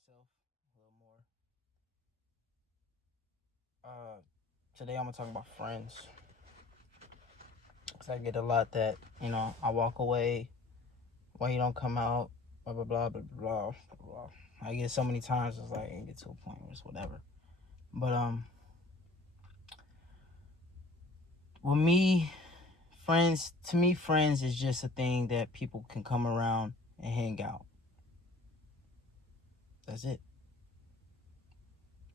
myself a little more. Today I'm gonna talk about friends. Cause I get a lot that I walk away. Why you don't come out? Blah blah blah blah blah blah. I get so many times it's like I get to a point where it's whatever. But with me, friends to me, friends is just a thing that people can come around and hang out. That's it.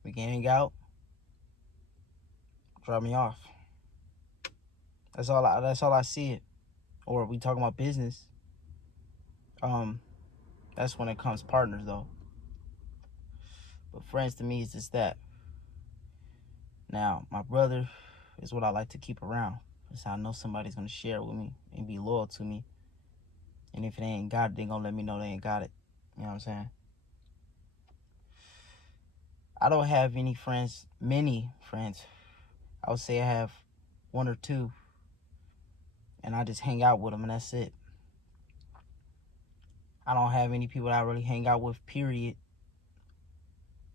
We can hang out. Drop me off. That's all I see it. Or we talking about business. Um, that's when it comes partners though. But friends to me is just that. Now, my brother is what I like to keep around. Because I know somebody's gonna share with me and be loyal to me. And if they ain't got it, they gonna let me know they ain't got it. You know what I'm saying? I don't have many friends. I would say I have one or two. And I just hang out with them and that's it. I don't have any people that I really hang out with, period.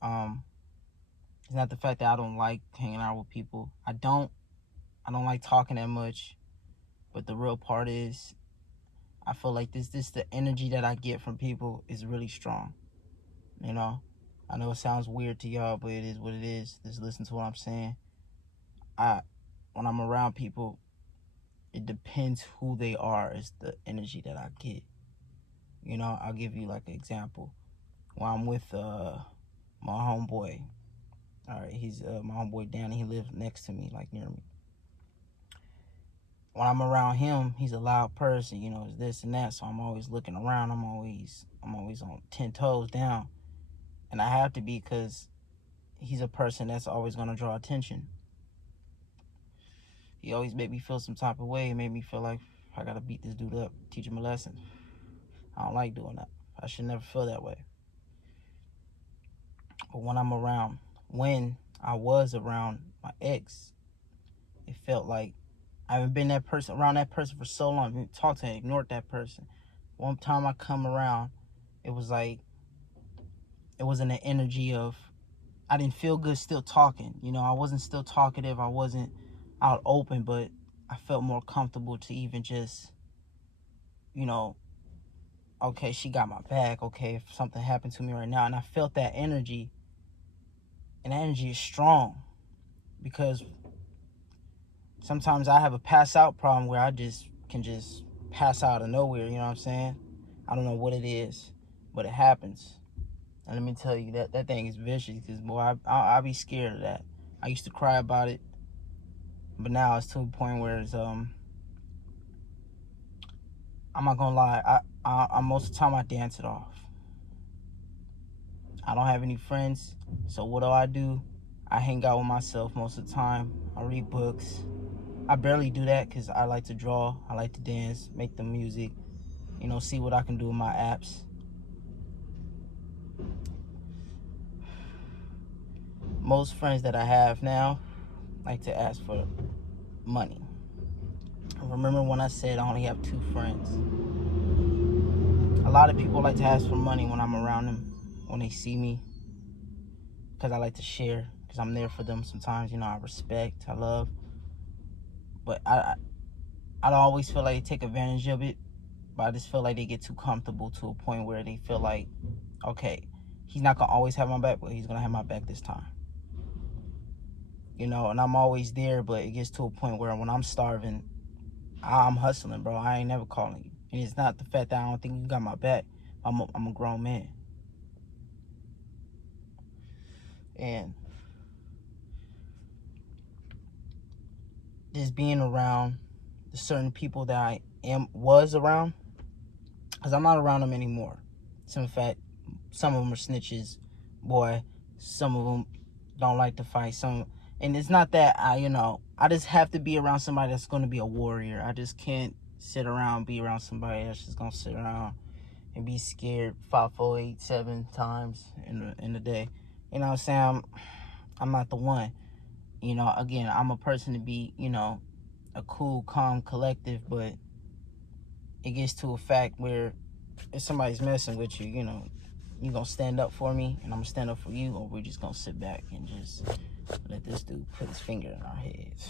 It's not the fact that I don't like hanging out with people. I don't like talking that much. But the real part is I feel like this the energy that I get from people is really strong. You know? I know it sounds weird to y'all, but it is what it is. Just listen to what I'm saying. When I'm around people, it depends who they are, is the energy that I get. I'll give you like an example. When I'm with my homeboy, all right, he's my homeboy Danny. He lives next to me, like near me. When I'm around him, he's a loud person. It's this and that. So I'm always looking around. I'm always on 10 toes down, and I have to be because he's a person that's always gonna draw attention. He always made me feel some type of way. It made me feel like I gotta beat this dude up, teach him a lesson. I don't like doing that. I should never feel that way. But when I was around my ex, it felt like I haven't been around that person for so long. I talked to him, ignored that person. One time I come around, it was like it was in the energy of I didn't feel good still talking. I wasn't still talkative. I wasn't out open, but I felt more comfortable to even just, you know, okay, she got my back. Okay, if something happened to me right now, and I felt that energy, and that energy is strong because sometimes I have a pass out problem where I just can just pass out of nowhere. You know what I'm saying? I don't know what it is, but it happens. And let me tell you that thing is vicious because, boy, I be scared of that. I used to cry about it, but now it's to a point where it's I'm not gonna lie. I most of the time I dance it off. I don't have any friends, so what do? I hang out with myself most of the time. I read books. I barely do that because I like to draw. I like to dance, make the music. See what I can do with my apps. Most friends that I have now like to ask for money. Remember when I said I only have 2 friends? A lot of people like to ask for money when I'm around them, when they see me, because I like to share, because I'm there for them sometimes. I respect, I love, but I don't always feel like they take advantage of it, but I just feel like they get too comfortable to a point where they feel like, okay, he's not gonna always have my back, but he's gonna have my back this time. And I'm always there, but it gets to a point where when I'm starving, I'm hustling, bro. I ain't never calling you. And it's not the fact that I don't think you got my back. I'm a grown man. And just being around the certain people that was around, because I'm not around them anymore. So in fact, some of them are snitches, boy. Some of them don't like to fight. And it's not that I just have to be around somebody that's going to be a warrior. I just can't sit around, be around somebody that's just going to sit around and be scared 5, 4, 8, 7 times in the day. You know what I'm saying? I'm not the one. Again, I'm a person to be, a cool, calm, collective, but it gets to a fact where if somebody's messing with you, You gonna stand up for me, and I'm gonna stand up for you, or we're just gonna sit back and just let this dude put his finger in our heads.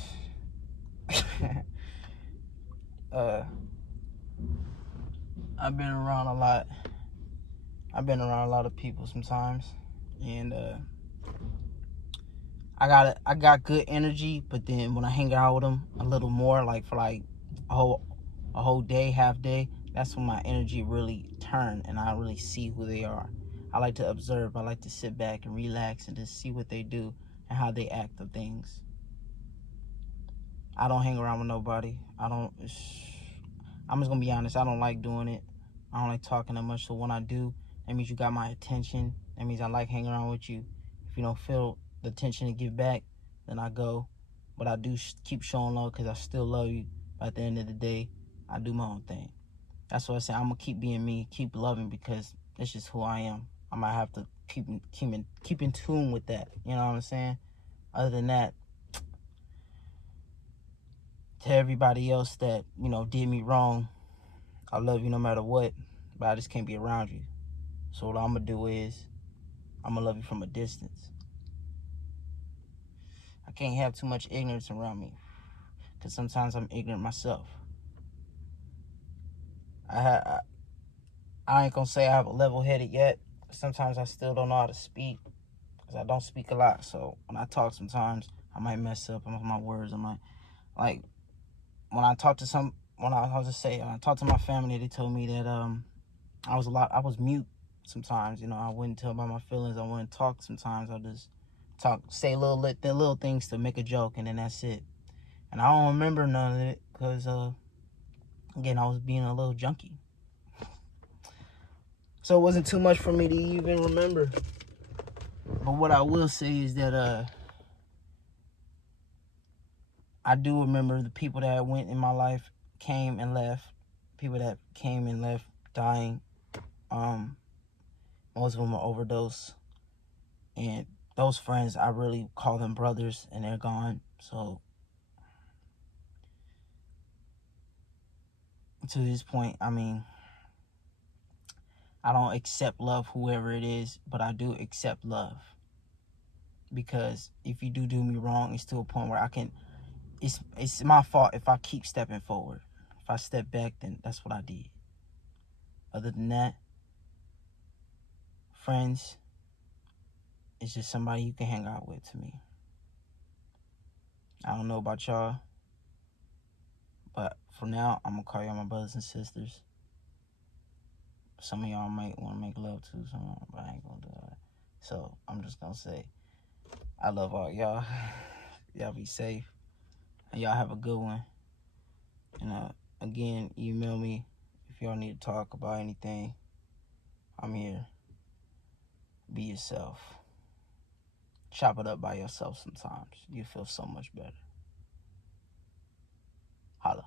I've been around a lot. I've been around a lot of people sometimes, and I got good energy. But then when I hang out with them a little more, like for like a whole day, half day, that's when my energy really turn, and I really see who they are. I like to observe. I like to sit back and relax and just see what they do and how they act of things. I don't hang around with nobody. I'm just gonna be honest. I don't like doing it. I don't like talking that much. So when I do, that means you got my attention. That means I like hanging around with you. If you don't feel the attention to give back, then I go. But I do keep showing love because I still love you. But at the end of the day, I do my own thing. That's what I say. I'm gonna keep being me, keep loving, because that's just who I am. I might have to keep in tune with that. You know what I'm saying? Other than that, to everybody else that, did me wrong, I love you no matter what, but I just can't be around you. So what I'm gonna do is I'm gonna love you from a distance. I can't have too much ignorance around me, because sometimes I'm ignorant myself. I ain't gonna say I have a level-headed yet. Sometimes I still don't know how to speak, because I don't speak a lot. So when I talk, sometimes I might mess up on my words. I might, like, when I talk to when I talk to my family, they told me that I was mute sometimes. I wouldn't tell about my feelings. I wouldn't talk sometimes. I just say little things to make a joke, and then that's it. And I don't remember none of it because, again, I was being a little junkie. So it wasn't too much for me to even remember. But what I will say is that I do remember the people that went in my life, came and left. People that came and left dying. Most of them were overdose. And those friends, I really call them brothers, and they're gone. So to this point, I mean, I don't accept love, whoever it is, but I do accept love. Because if you do me wrong, it's to a point where it's my fault if I keep stepping forward. If I step back, then that's what I did. Other than that, friends, it's just somebody you can hang out with to me. I don't know about y'all, but for now, I'm going to call y'all my brothers and sisters. Some of y'all might want to make love to, but I ain't going to do that. So I'm just going to say, I love all y'all. Y'all be safe. And y'all have a good one. And again, email me if y'all need to talk about anything. I'm here. Be yourself. Chop it up by yourself sometimes. You feel so much better. Holla.